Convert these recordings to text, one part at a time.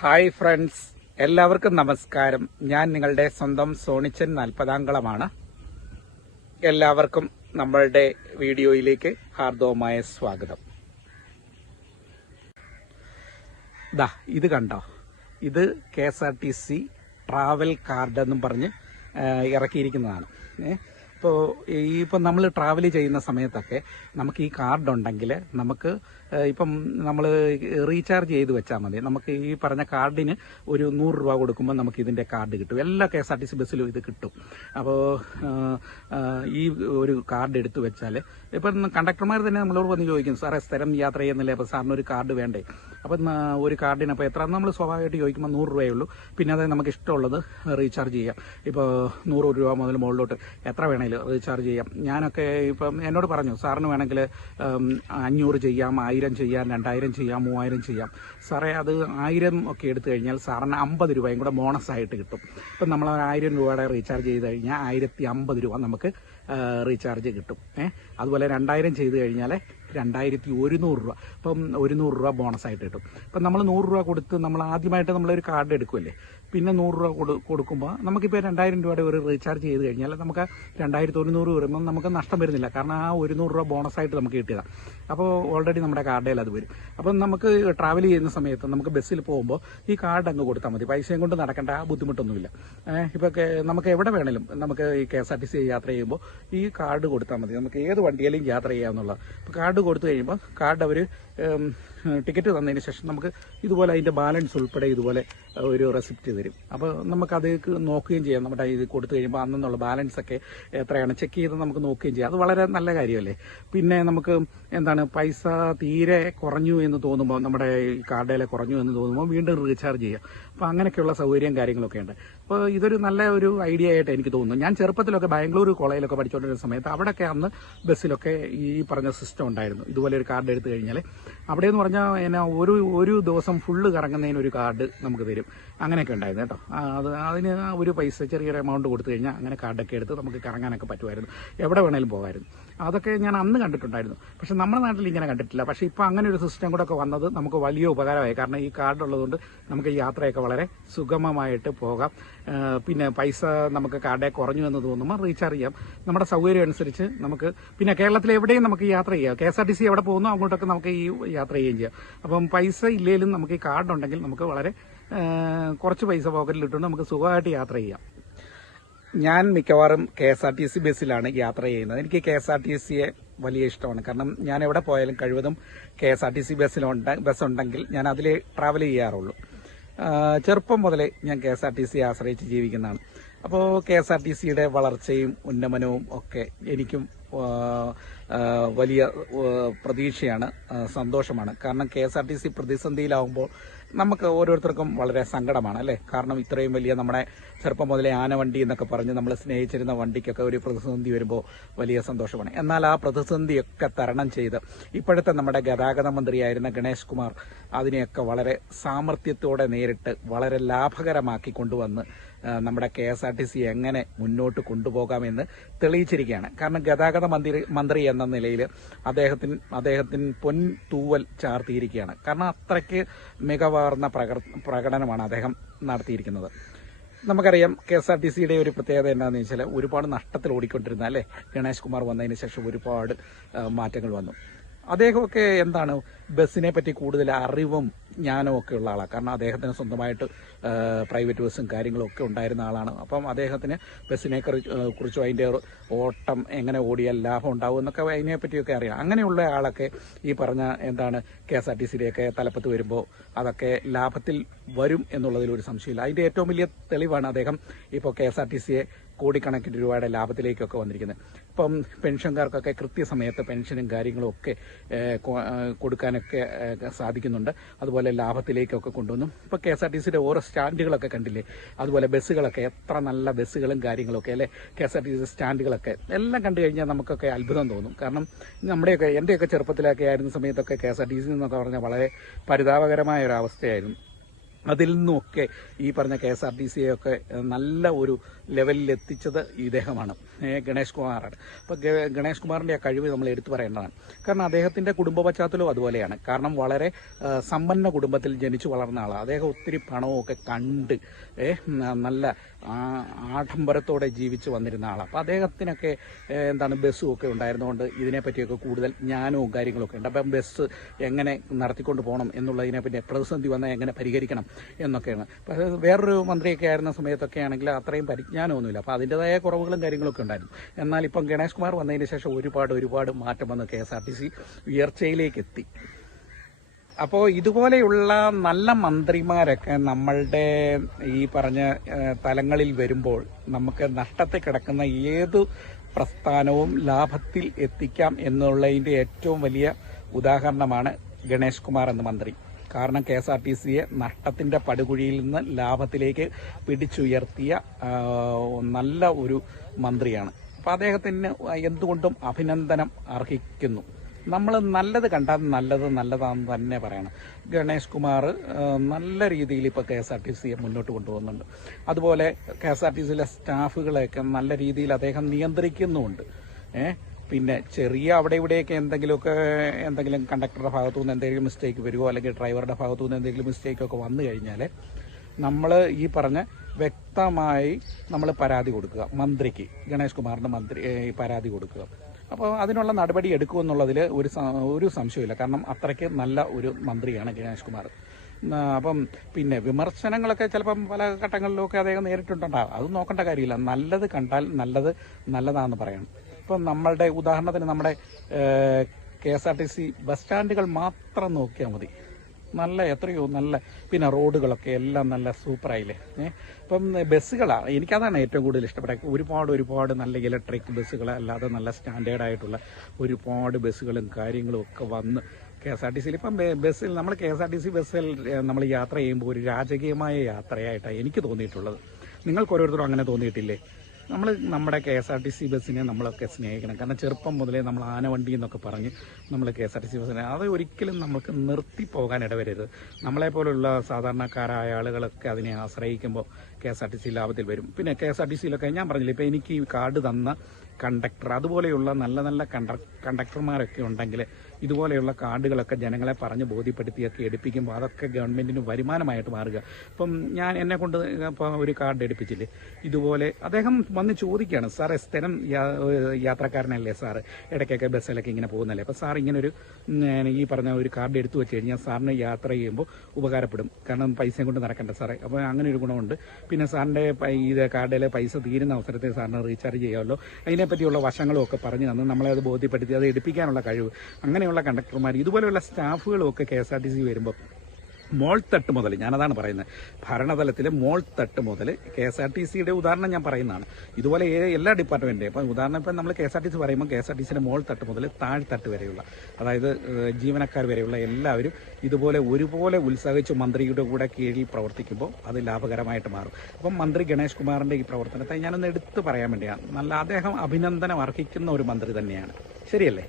Hi friends എല്ലാവർക്കും നമസ്കാരം. ഞാൻ നിങ്ങളുടെ സ്വന്തം സോണിച്ചൻ നാൽപ്പതാംകളമാണ് എല്ലാവർക്കും നമ്മളുടെ വീഡിയോയിലേക്ക് ഹാർദവമായ സ്വാഗതം. ദാ ഇത് കണ്ടോ? ഇത് K S R T C travel card എന്നും പറഞ്ഞ് ഇറക്കിയിരിക്കുന്നതാണ്. ഇപ്പോൾ ഈ ഇപ്പം നമ്മൾ ട്രാവൽ ചെയ്യുന്ന സമയത്തൊക്കെ നമുക്ക് ഈ കാർഡ് ഉണ്ടെങ്കിൽ നമുക്ക് ഇപ്പം നമ്മൾ റീചാർജ് ചെയ്ത് വെച്ചാൽ മതി. നമുക്ക് ഈ പറഞ്ഞ കാർഡിന് ഒരു നൂറ് രൂപ കൊടുക്കുമ്പോൾ നമുക്ക് ഇതിന്റെ കാർഡ് കിട്ടും. എല്ലാ K S R T C ബസ്സിലും ഇത് കിട്ടും. അപ്പോൾ ഈ ഒരു കാർഡ് എടുത്തു വെച്ചാൽ ഇപ്പം കണ്ടക്ടർമാർ തന്നെ നമ്മളോട് വന്ന് ചോദിക്കും സാറേ സ്ഥിരം യാത്ര ചെയ്യുന്നില്ലേ? അപ്പോൾ സാറിന് ഒരു കാർഡ് വേണ്ടേ? അപ്പം ഒരു കാർഡിന് അപ്പോൾ എത്ര? നമ്മൾ സ്വാഭാവികമായിട്ട് ചോദിക്കുമ്പോൾ നൂറ് രൂപയേ ഉള്ളൂ പിന്നെ അത് നമുക്ക് ഇഷ്ടമുള്ളത് റീചാർജ് ചെയ്യാം. ഇപ്പോൾ നൂറ് രൂപ മുതൽ മുകളിലോട്ട് എത്ര വേണേലും റീചാർജ് ചെയ്യാം. ഞാനൊക്കെ ഇപ്പം എന്നോട് പറഞ്ഞു സാറിന് വേണമെങ്കിൽ അഞ്ഞൂറ് ചെയ്യാം ആയിരം ചെയ്യാം രണ്ടായിരം ചെയ്യാം മൂവായിരം ചെയ്യാം. സാറേ അത് ആയിരം ഒക്കെ എടുത്തു കഴിഞ്ഞാൽ സാറിന് അമ്പത് രൂപയും കൂടെ ബോണസ് ആയിട്ട് കിട്ടും. ഇപ്പം നമ്മൾ ആയിരം രൂപയുടെ റീചാർജ് ചെയ്ത് കഴിഞ്ഞാൽ ആയിരത്തി അമ്പത് രൂപ നമുക്ക് റീചാർജ് കിട്ടും. ഏഹ് അതുപോലെ രണ്ടായിരം ചെയ്ത് കഴിഞ്ഞാൽ രണ്ടായിരത്തി ഒരുന്നൂറ് രൂപ. ഇപ്പം ഒരുന്നൂറ് രൂപ ബോണസ് ആയിട്ട് കിട്ടും. ഇപ്പം നമ്മൾ നൂറ് രൂപ കൊടുത്ത് നമ്മൾ ആദ്യമായിട്ട് നമ്മളൊരു കാർഡ് എടുക്കുമല്ലേ? പിന്നെ നൂറ് രൂപ കൊടു കൊടുക്കുമ്പോൾ നമുക്കിപ്പോൾ രണ്ടായിരം രൂപയുടെ ഒരു റീചാർജ് ചെയ്ത് കഴിഞ്ഞാൽ നമുക്ക് രണ്ടായിരത്തി ഒരുന്നൂറ് വരുമ്പോൾ നമുക്ക് നഷ്ടം വരുന്നില്ല. കാരണം ആ ഒരുന്നൂറ് രൂപ ബോണസായിട്ട് നമുക്ക് കിട്ടിയതാണ് അപ്പോൾ ഓൾറെഡി നമ്മുടെ കാർഡിൽ അത് വരും. അപ്പം നമുക്ക് ട്രാവൽ ചെയ്യുന്ന സമയത്ത് നമുക്ക് ബസ്സിൽ പോകുമ്പോൾ ഈ കാർഡ് അങ്ങ് കൊടുത്താൽ മതി. പൈസയും കൊണ്ട് നടക്കേണ്ട ആ ബുദ്ധിമുട്ടൊന്നുമില്ല ഇപ്പോൾ നമുക്ക് എവിടെ വേണേലും നമുക്ക് ഈ K S R T C യാത്ര ചെയ്യുമ്പോൾ ഈ കാർഡ് കൊടുത്താൽ മതി. നമുക്ക് ഏത് വണ്ടിയിലും യാത്ര ചെയ്യാമെന്നുള്ളത് അപ്പോൾ കാർഡ് കൊടുത്തു കഴിയുമ്പോൾ കാർഡ് അവർ ടിക്കറ്റ് തന്നതിന് ശേഷം നമുക്ക് ഇതുപോലെ അതിന്റെ ബാലൻസ് ഉൾപ്പെടെ ഇതുപോലെ ഒരു റെസിപ്റ്റ് തരും അപ്പോൾ നമുക്ക് നമുക്കത് നോക്കുകയും ചെയ്യാം. നമ്മുടെ ഇത് കൊടുത്തു കഴിയുമ്പോൾ അന്നുള്ള ബാലൻസ് ഒക്കെ എത്രയാണ്? ചെക്ക് ചെയ്ത് നമുക്ക് നോക്കുകയും ചെയ്യാം. അത് വളരെ നല്ല കാര്യമല്ലേ? പിന്നെ നമുക്ക് എന്താണ്? പൈസ തീരെ കുറഞ്ഞു എന്ന് തോന്നുമ്പോൾ നമ്മുടെ കാർഡിലെ കുറഞ്ഞു എന്ന് തോന്നുമ്പോൾ വീണ്ടും റീചാർജ് ചെയ്യാം. അപ്പോൾ അങ്ങനെയൊക്കെയുള്ള സൗകര്യം കാര്യങ്ങളൊക്കെ ഉണ്ട്. അപ്പോൾ ഇതൊരു നല്ല ഒരു ഐഡിയ ആയിട്ട് എനിക്ക് തോന്നുന്നു. ഞാൻ ചെറുപ്പത്തിലൊക്കെ ബാംഗ്ലൂർ കോളേജിലൊക്കെ പഠിച്ചുകൊണ്ടിരുന്ന സമയത്ത് അവിടെയൊക്കെ അന്ന് ബസ്സിലൊക്കെ ഈ പറഞ്ഞ സിസ്റ്റം ഉണ്ടായിരുന്നു. ഇതുപോലെ ഒരു കാർഡ് എടുത്തു കഴിഞ്ഞാൽ അവിടെ എന്ന് പറഞ്ഞാൽ എന്നാ ഒരു ഒരു ദിവസം ഫുള്ള് കറങ്ങുന്നതിന് ഒരു കാർഡ് നമുക്ക് തരും. അങ്ങനെയൊക്കെ ഉണ്ടായിരുന്നു കേട്ടോ. അത് അതിന് ഒരു പൈസ ചെറിയൊരു എമൗണ്ട് കൊടുത്തു കഴിഞ്ഞാൽ അങ്ങനെ കാർഡൊക്കെ എടുത്ത് നമുക്ക് കറങ്ങാനൊക്കെ പറ്റുമായിരുന്നു. എവിടെ വേണേലും പോകാമായിരുന്നു. അതൊക്കെ ഞാൻ അന്ന് കണ്ടിട്ടുണ്ടായിരുന്നു. പക്ഷെ നമ്മുടെ നാട്ടിൽ ഇങ്ങനെ കണ്ടിട്ടില്ല. പക്ഷേ ഇപ്പോൾ അങ്ങനെ ഒരു സിസ്റ്റം കൂടെ ഒക്കെ വന്നത് നമുക്ക് വലിയ ഉപകാരമായി. കാരണം ഈ കാർഡ് ഉള്ളതുകൊണ്ട് നമുക്ക് യാത്രയൊക്കെ വളരെ സുഗമമായിട്ട് പോകാം. പിന്നെ പൈസ നമുക്ക് കാർഡേ കുറഞ്ഞു എന്ന് തോന്നുമ്പോൾ റീചാർജ് ചെയ്യാം. നമ്മുടെ സൗകര്യം അനുസരിച്ച് നമുക്ക് പിന്നെ കേരളത്തിൽ എവിടെയും നമുക്ക് യാത്ര ചെയ്യാം. K S R T C എവിടെ പോകുന്നു അങ്ങോട്ടൊക്കെ നമുക്ക് ഈ യാത്ര ചെയ്യുകയും ചെയ്യാം. അപ്പം പൈസ ഇല്ലെങ്കിലും നമുക്ക് ഈ കാർഡ് ഉണ്ടെങ്കിൽ നമുക്ക് വളരെ കുറച്ച് പൈസ പോക്കറ്റിൽ ഇട്ടുകൊണ്ട് നമുക്ക് സുഖമായിട്ട് യാത്ര ചെയ്യാം. ഞാൻ മിക്കവാറും K S R T C ബസ്സിലാണ് യാത്ര ചെയ്യുന്നത്. എനിക്ക് കെ എസ് ആർ ടി സിയെ വലിയ ഇഷ്ടമാണ്. കാരണം ഞാൻ എവിടെ പോയാലും കഴിവതും K S R T C ബസ്സിലുണ്ട് bus ഉണ്ടെങ്കിൽ ഞാൻ അതിൽ ട്രാവൽ ചെയ്യാറുള്ളൂ. ചെറുപ്പം മുതലേ ഞാൻ കെ എസ് ആർ ടി സിയെ ആശ്രയിച്ച് ജീവിക്കുന്നതാണ്. അപ്പോൾ കെ എസ് ആർ ടി സിയുടെ വളർച്ചയും ഉന്നമനവും ഒക്കെ എനിക്കും വലിയ പ്രതീക്ഷയാണ് സന്തോഷമാണ്. കാരണം K S R T C പ്രതിസന്ധിയിലാവുമ്പോൾ നമുക്ക് ഓരോരുത്തർക്കും വളരെ സങ്കടമാണ് അല്ലേ? കാരണം ഇത്രയും വലിയ നമ്മുടെ ചെറുപ്പം മുതലേ ആനവണ്ടി എന്നൊക്കെ പറഞ്ഞ് നമ്മൾ സ്നേഹിച്ചിരുന്ന വണ്ടിക്കൊക്കെ ഒരു പ്രതിസന്ധി വരുമ്പോൾ വലിയ സന്തോഷമാണ്. എന്നാൽ ആ പ്രതിസന്ധിയൊക്കെ തരണം ചെയ്ത് ഇപ്പോഴത്തെ നമ്മുടെ ഗതാഗത മന്ത്രിയായിരുന്ന ഗണേഷ് കുമാർ അതിനെയൊക്കെ വളരെ സാമർഥ്യത്തോടെ നേരിട്ട് വളരെ ലാഭകരമാക്കി കൊണ്ടുവന്ന് നമ്മുടെ K S R T C എങ്ങനെ മുന്നോട്ട് കൊണ്ടുപോകാമെന്ന് തെളിയിച്ചിരിക്കുകയാണ്. കാരണം ഗതാഗത മന്ത്രി മന്ത്രി എന്ന നിലയിൽ അദ്ദേഹത്തിന് അദ്ദേഹത്തിന് പൊൻ തൂവൽ ചാർത്തിയിരിക്കുകയാണ്. കാരണം അത്രയ്ക്ക് മികവാർന്ന പ്രകട പ്രകടനമാണ് അദ്ദേഹം നടത്തിയിരിക്കുന്നത്. നമുക്കറിയാം കെ എസ് ആർ ടി സിയുടെ ഒരു പ്രത്യേകത എന്താണെന്ന് വെച്ചാൽ ഒരുപാട് നഷ്ടത്തിൽ ഓടിക്കൊണ്ടിരുന്ന അല്ലേ? ഗണേഷ് കുമാർ വന്നതിന് ശേഷം ഒരുപാട് മാറ്റങ്ങൾ വന്നു. അദ്ദേഹമൊക്കെ എന്താണ് ബസ്സിനെ പറ്റി കൂടുതൽ അറിവും ജ്ഞാനവും ഒക്കെ ഉള്ള ആളാണ് കാരണം അദ്ദേഹത്തിന് സ്വന്തമായിട്ട് പ്രൈവറ്റ് ബസ്സും കാര്യങ്ങളും ഒക്കെ ഉണ്ടായിരുന്ന ആളാണ്. അപ്പം അദ്ദേഹത്തിന് ബസ്സിനെ കുറി- കുറിച്ചും അതിന്റെ ഓട്ടം എങ്ങനെ ഓടിയാൽ ലാഭം ഉണ്ടാവും എന്നൊക്കെ അതിനെ പറ്റിയൊക്കെ അറിയാം. അങ്ങനെയുള്ള ആളൊക്കെ ഈ പറഞ്ഞ എന്താണ് കെ എസ് ആർ ടി സിയുടെയൊക്കെ തലപ്പത്ത് വരുമ്പോൾ അതൊക്കെ ലാഭത്തിൽ വരും എന്നുള്ളതിൽ ഒരു സംശയമില്ല. അതിന്റെ ഏറ്റവും വലിയ തെളിവാണ് അദ്ദേഹം ഇപ്പോൾ കെ എസ് ആർ ടി സിയെ കോടിക്കണക്കിന് രൂപയുടെ ലാഭത്തിലേക്കൊക്കെ വന്നിരിക്കുന്നത്. ഇപ്പം പെൻഷൻകാർക്കൊക്കെ കൃത്യസമയത്ത് പെൻഷനും കാര്യങ്ങളും ഒക്കെ കൊടുക്കാനൊക്കെ സാധിക്കുന്നുണ്ട്. അതുപോലെ ലാഭത്തിലേക്കൊക്കെ കൊണ്ടുവന്നു. ഇപ്പോൾ കെ എസ് ആർ ടി സിയുടെ ഓരോ സ്റ്റാൻഡുകളൊക്കെ കണ്ടില്ലേ? അതുപോലെ ബസ്സുകളൊക്കെ എത്ര നല്ല ബസ്സുകളും കാര്യങ്ങളൊക്കെ അല്ലെ? K S R T C സ്റ്റാൻഡുകളൊക്കെ എല്ലാം കണ്ടു കഴിഞ്ഞാൽ നമുക്കൊക്കെ അത്ഭുതം തോന്നും. കാരണം നമ്മുടെയൊക്കെ എന്റെയൊക്കെ ചെറുപ്പത്തിലൊക്കെ ആയിരുന്ന സമയത്തൊക്കെ K S R T C എന്നൊക്കെ പറഞ്ഞാൽ വളരെ പരിതാപകരമായ ഒരു അവസ്ഥയായിരുന്നു. അതിൽ നിന്നുമൊക്കെ ഈ പറഞ്ഞ കെ എസ് ആർ ടി സിയെ ഒക്കെ നല്ല ഒരു ലെവലിൽ എത്തിച്ചത് ഇദ്ദേഹമാണ്. ഗണേഷ് കുമാറാണ്. അപ്പോൾ ഗണേഷ് കുമാറിന്റെ ആ കഴിവ് നമ്മൾ എടുത്തു പറയേണ്ടതാണ്. കാരണം അദ്ദേഹത്തിന്റെ കുടുംബ പശ്ചാത്തലവും അതുപോലെയാണ്. കാരണം വളരെ സമ്പന്ന കുടുംബത്തിൽ ജനിച്ചു വളർന്ന ആളാണ് അദ്ദേഹം ഒത്തിരി പണവും ഒക്കെ കണ്ട് നല്ല ആഡംബരത്തോടെ ജീവിച്ച് വന്നിരുന്ന ആളാണ് അപ്പോൾ അദ്ദേഹത്തിനൊക്കെ എന്താണ് ബസ്സും ഒക്കെ ഉണ്ടായിരുന്നതുകൊണ്ട് ഇതിനെപ്പറ്റിയൊക്കെ കൂടുതൽ ജ്ഞാനവും കാര്യങ്ങളൊക്കെ ഉണ്ട്. അപ്പം ബസ് എങ്ങനെ നടത്തിക്കൊണ്ട് പോകണം എന്നുള്ളതിനെ പിന്നെ പ്രതിസന്ധി വന്നാൽ എങ്ങനെ പരിഹരിക്കണം? എന്നൊക്കെയാണ്. പക്ഷേ വേറൊരു മന്ത്രിയൊക്കെ ആയിരുന്ന സമയത്തൊക്കെ ആണെങ്കിൽ അത്രയും പരിജ്ഞാനമൊന്നുമില്ല. അപ്പോൾ അതിന്റെതായ കുറവുകളും കാര്യങ്ങളൊക്കെ ഉണ്ടായിരുന്നു. എന്നാൽ ഇപ്പം ഗണേഷ് കുമാർ വന്നതിന് ശേഷം ഒരുപാട് ഒരുപാട് മാറ്റം വന്ന് K S R T C ഉയർച്ചയിലേക്ക് എത്തി. അപ്പോൾ ഇതുപോലെയുള്ള നല്ല മന്ത്രിമാരൊക്കെ നമ്മളുടെ ഈ പറഞ്ഞ തലങ്ങളിൽ വരുമ്പോൾ നമുക്ക് നഷ്ടത്തെ കിടക്കുന്ന ഏത് പ്രസ്ഥാനവും ലാഭത്തിൽ എത്തിക്കാം എന്നുള്ളതിന്റെ ഏറ്റവും വലിയ ഉദാഹരണമാണ് ഗണേഷ് കുമാർ എന്ന മന്ത്രി. കാരണം കെ എസ് ആർ ടി സിയെ നഷ്ടത്തിന്റെ പടുകുഴിയിൽ നിന്ന് ലാഭത്തിലേക്ക് പിടിച്ചുയർത്തിയ നല്ല ഒരു മന്ത്രിയാണ്. അപ്പം അദ്ദേഹത്തിന് എന്തുകൊണ്ടും അഭിനന്ദനം അർഹിക്കുന്നു. നമ്മൾ നല്ലത് കണ്ടാൽ നല്ലത് നല്ലതാണെന്ന് തന്നെ പറയണം. ഗണേഷ് കുമാർ നല്ല രീതിയിൽ ഇപ്പോൾ കെ എസ് ആർ ടി സിയെ മുന്നോട്ട് കൊണ്ടുപോകുന്നുണ്ട്. അതുപോലെ കെ എസ് ആർ ടി സിയിലെ സ്റ്റാഫുകളെയൊക്കെ നല്ല രീതിയിൽ അദ്ദേഹം നിയന്ത്രിക്കുന്നുമുണ്ട്. ഏ? പിന്നെ ചെറിയ അവിടെ ഇവിടെയൊക്കെ എന്തെങ്കിലുമൊക്കെ എന്തെങ്കിലും കണ്ടക്ടറുടെ ഭാഗത്തു നിന്ന് എന്തെങ്കിലും മിസ്റ്റേക്ക് വരുമോ അല്ലെങ്കിൽ ഡ്രൈവറുടെ ഭാഗത്തു നിന്ന് എന്തെങ്കിലും മിസ്റ്റേക്കൊക്കെ വന്നു കഴിഞ്ഞാൽ നമ്മൾ ഈ പറഞ്ഞ വ്യക്തമായി നമ്മൾ പരാതി കൊടുക്കുക. മന്ത്രിക്ക് ഗണേഷ് കുമാറിന്റെ മന്ത്രി പരാതി കൊടുക്കുക. അപ്പോൾ അതിനുള്ള നടപടി എടുക്കുമെന്നുള്ളതിൽ ഒരു ഒരു സംശയമില്ല കാരണം അത്രയ്ക്ക് നല്ല ഒരു മന്ത്രിയാണ് ഗണേഷ് കുമാർ. അപ്പം പിന്നെ വിമർശനങ്ങളൊക്കെ ചിലപ്പം പല ഘട്ടങ്ങളിലൊക്കെ അദ്ദേഹം നേരിട്ടുണ്ടാകും അത് നോക്കേണ്ട കാര്യമില്ല. നല്ലത് കണ്ടാൽ നല്ലത് നല്ലതാണെന്ന് പറയണം. ഇപ്പം നമ്മളുടെ ഉദാഹരണത്തിന് നമ്മുടെ K S R T C bus സ്റ്റാൻഡുകൾ മാത്രം നോക്കിയാൽ മതി. നല്ല എത്രയോ നല്ല പിന്നെ റോഡുകളൊക്കെ എല്ലാം നല്ല സൂപ്പറായില്ലേ ഏ ഇപ്പം ബസ്സുകളാണ് എനിക്കതാണ് ഏറ്റവും കൂടുതൽ ഇഷ്ടപ്പെട്ടത്. ഒരുപാട് ഒരുപാട് നല്ല ഇലക്ട്രിക് ബസ്സുകൾ അല്ലാതെ നല്ല സ്റ്റാൻഡേർഡായിട്ടുള്ള ഒരുപാട് ബസ്സുകളും കാര്യങ്ങളും ഒക്കെ വന്ന് കെ എസ് ആർ ടി സിയിൽ ഇപ്പം ബസ്സിൽ നമ്മൾ K S R T C ബസ്സിൽ നമ്മൾ യാത്ര ചെയ്യുമ്പോൾ ഒരു രാജകീയമായ യാത്രയായിട്ടാണ് എനിക്ക് തോന്നിയിട്ടുള്ളത്. നിങ്ങൾക്ക് ഓരോരുത്തരും അങ്ങനെ തോന്നിയിട്ടില്ലേ? നമ്മൾ നമ്മുടെ K S R T C ബസ്സിനെ നമ്മളൊക്കെ സ്നേഹിക്കണം. കാരണം ചെറുപ്പം മുതലേ നമ്മൾ ആനവണ്ടി എന്നൊക്കെ പറഞ്ഞ് നമ്മൾ K S R T C ബസ്സിനെ അത് ഒരിക്കലും നമുക്ക് നിർത്തി പോകാൻ ഇടവരരുത് നമ്മളെ പോലുള്ള സാധാരണക്കാരായ ആളുകളൊക്കെ അതിനെ ആശ്രയിക്കുമ്പോൾ K S R T C ലാഭത്തിൽ വരും. പിന്നെ കെ എസ് ആർ ടി സിയിലൊക്കെ ഞാൻ പറഞ്ഞില്ല ഇപ്പോൾ എനിക്ക് ഈ കാർഡ് തന്ന കണ്ടക്ടർ അതുപോലെയുള്ള നല്ല നല്ല കണ്ട കണ്ടക്ടർമാരൊക്കെ ഉണ്ടെങ്കിൽ ഇതുപോലെയുള്ള കാർഡുകളൊക്കെ ജനങ്ങളെ പറഞ്ഞ് ബോധ്യപ്പെടുത്തിയൊക്കെ എടുപ്പിക്കുമ്പോൾ അതൊക്കെ ഗവൺമെന്റിന് വരുമാനമായിട്ട് മാറുക. ഇപ്പം ഞാൻ എന്നെ കൊണ്ട് ഇപ്പോൾ ഒരു കാർഡ് എടുപ്പിച്ചില്ലേ? ഇതുപോലെ അദ്ദേഹം വന്ന് ചോദിക്കുകയാണ് സാർ സ്ഥിരം യാത്രക്കാരനല്ലേ സാറ്? ഇടയ്ക്കൊക്കെ ബസ്സിലൊക്കെ ഇങ്ങനെ പോകുന്നല്ലേ? അപ്പോൾ സാർ ഇങ്ങനെ ഒരു ഈ പറഞ്ഞ ഒരു കാർഡ് എടുത്തു വെച്ച് കഴിഞ്ഞാൽ സാറിന് യാത്ര ചെയ്യുമ്പോൾ ഉപകാരപ്പെടും. കാരണം പൈസയും കൊണ്ട് നടക്കണ്ട സാറേ. അപ്പോൾ അങ്ങനെ ഒരു ഗുണമുണ്ട്. പിന്നെ സാറിന്റെ ഇത് കാർഡിലെ പൈസ തീരുന്ന അവസരത്തിൽ സാറിന് റീചാർജ് ചെയ്യാമല്ലോ. അതിനെപ്പറ്റിയുള്ള വശങ്ങളും ഒക്കെ പറഞ്ഞു തന്ന്. നമ്മളെ അത് ബോധ്യപ്പെടുത്തി അത് എടുപ്പിക്കാനുള്ള കഴിവ് അങ്ങനെയുള്ള കണ്ടക്ടർമാർ ഇതുപോലെയുള്ള സ്റ്റാഫുകളും ഒക്കെ K S R T C വരുമ്പോൾ മോൾ തട്ട് മുതൽ ഞാനതാണ് പറയുന്നത്. ഭരണതലത്തിലെ മോൾ തട്ട് മുതൽ കെ എസ് ആർ ടി സിയുടെ ഉദാഹരണം ഞാൻ പറയുന്നതാണ്. ഇതുപോലെ എല്ലാ ഡിപ്പാർട്ട്മെന്റും ഇപ്പം ഉദാഹരണം ഇപ്പം നമ്മൾ K S R T C പറയുമ്പോൾ കെ എസ് ആർ ടി സിയുടെ മോൾ തട്ട് മുതൽ താഴ്ത്തട്ട് വരെയുള്ള അതായത് ജീവനക്കാർ വരെയുള്ള എല്ലാവരും ഇതുപോലെ ഒരുപോലെ ഉത്സാഹിച്ച് മന്ത്രിയുടെ കൂടെ കീഴിൽ പ്രവർത്തിക്കുമ്പോൾ അത് ലാഭകരമായിട്ട് മാറും. അപ്പം മന്ത്രി ഗണേഷ് കുമാറിന്റെ ഈ പ്രവർത്തനത്തെ ഞാനൊന്ന് എടുത്തു പറയാൻ വേണ്ടിയാണ്. നല്ല അദ്ദേഹം അഭിനന്ദനം അർഹിക്കുന്ന ഒരു മന്ത്രി തന്നെയാണ്. ശരിയല്ലേ?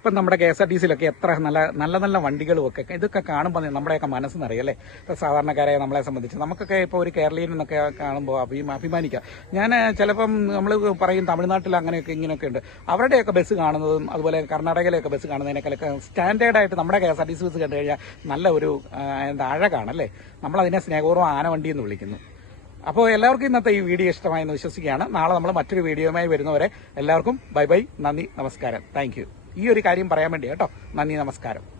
ഇപ്പം നമ്മുടെ കെ എസ് ആർ ടി സിയിലൊക്കെ എത്ര നല്ല നല്ല നല്ല വണ്ടികളും ഒക്കെ ഇതൊക്കെ കാണുമ്പോൾ നമ്മുടെയൊക്കെ മനസ്സ് നിറയല്ലേ ഇപ്പം സാധാരണക്കാരെ നമ്മളെ സംബന്ധിച്ച്. നമുക്കൊക്കെ ഇപ്പോൾ ഒരു കേരളീയൻ എന്നൊക്കെ കാണുമ്പോൾ അഭിമാ അഭിമാനിക്കാം. ഞാൻ ചിലപ്പം നമ്മൾ പറയും തമിഴ്നാട്ടിൽ അങ്ങനെയൊക്കെ ഇങ്ങനെയൊക്കെ ഉണ്ട്. അവരുടെയൊക്കെ ബസ് കാണുന്നതും അതുപോലെ കർണാടകയിലൊക്കെ ബസ് കാണുന്നതിനേക്കാളൊക്കെ സ്റ്റാൻഡേർഡായിട്ട് നമ്മുടെ K S R T C bus കണ്ടു കഴിഞ്ഞാൽ നല്ല ഒരു എന്താ അഴകാണല്ലേ നമ്മളതിനെ സ്നേഹപൂർവം ആനവണ്ടി എന്ന് വിളിക്കുന്നു. അപ്പോൾ എല്ലാവർക്കും ഇന്നത്തെ ഈ വീഡിയോ ഇഷ്ടമായെന്ന് വിശ്വസിക്കുകയാണ്. നാളെ നമ്മൾ മറ്റൊരു വീഡിയോയുമായി വരുന്നവരെ എല്ലാവർക്കും ബൈ ബൈ നന്ദി നമസ്കാരം. താങ്ക് ഈ ഒരു കാര്യം പറയാൻ വേണ്ടി കേട്ടോ. നന്ദി നമസ്കാരം.